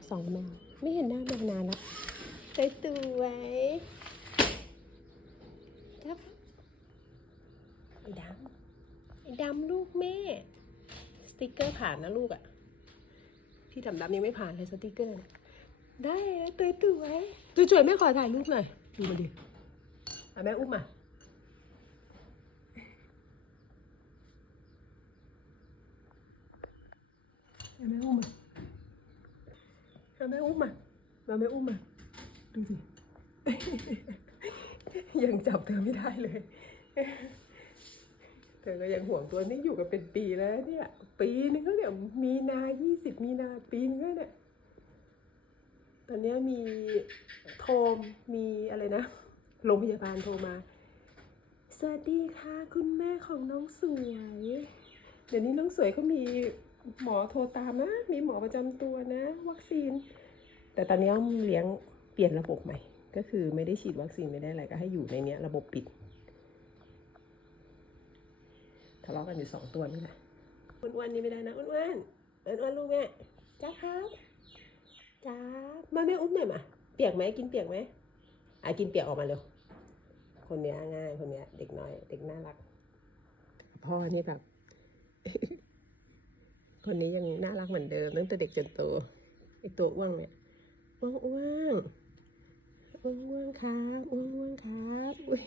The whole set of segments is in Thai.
อบสองแมว ไม่เห็นหน้าแมวนานแล้วสวยสวยครับไอ้ดำไอ้ดำลูกแม่ สติกเกอร์ผ่านนะลูกอะ่ะ พี่ดำดำยังไม่ผ่านเลยสติกเกอร์ ได้อะตัวสวยตัวสวยแม่ขอถ่ายรูปหน่อย ดูมาดิอาแม่อุ้มมาเอาแม่อุ้มมา เอาแม่อุ้มมาเอาแม่อุ้มมาดูสิ ยังจับเธอไม่ได้เลย เธอก็ยังห่วงตัวนี้อยู่กันเป็นปีแล้วเนี่ย ปีนึงเนี่ยมีนายี่สิบมีนาปีนึงแล้วเนี่ยตอนนี้มีโทรมมีอะไรนะโรงพยาบาลโทรมา สวัสดีค่ะ คุณแม่ของน้องสวย เดี๋ยวนี้น้องสวยเขามี หมอโทรตามนะ มีหมอประจำตัวนะ วัคซีน แต่ตอนนี้เลี้ยงเปลี่ยนระบบใหม่ ก็คือไม่ได้ฉีดวัคซีนไม่ได้อะไรก็ให้อยู่ในเนี้ยระบบปิดทะเลาะกันอยู่สองตัวนี่แหละอ้วนๆนี่ไม่ได้นะอ้วนๆอ้วนๆลูกแม่จ้าครับจ้ามาแม่อุ้มหน่อยมาเปียกไหมกินเปียกไหมอะกินเปียกออกมาเร็วคนเนี้ยง่ายคนเนี้ยเด็กน้อย เด็กน่ารัก พ่อนี่แบบ คนนี้ยังน่ารักเหมือนเดิมตั้งแต่เด็กจนโตไอตัวอ้วงเนี่ยอ้วงอ้วงอ้วงอ้วงครับอ้วงอ้วงครับอุ้ย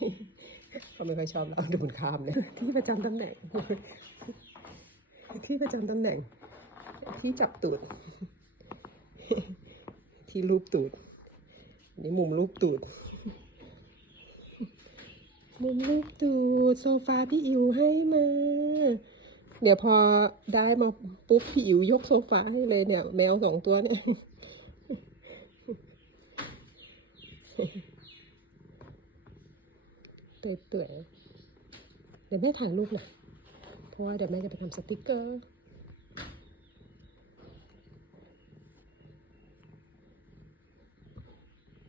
เขาไม่ค่อยชอบเราดูดคามเลยที่ประจำตำแหน่ง ที่ประจำตำแหน่ง ที่จับตูด ที่รูปตูดนี่มุมรูปตูด มุมรูปตูดโซฟาพี่อิ๋วให้มา เดี๋ยวพอได้มาปุ๊บหิวยกโซฟาให้เลยเนี่ย แมวสองตัวเนี่ย เตื่อยเดี๋ยวแม่ถ่ายรูปหน่อยเพราะว่าเดี๋ยวแม่จะไปทำสติกเกอร์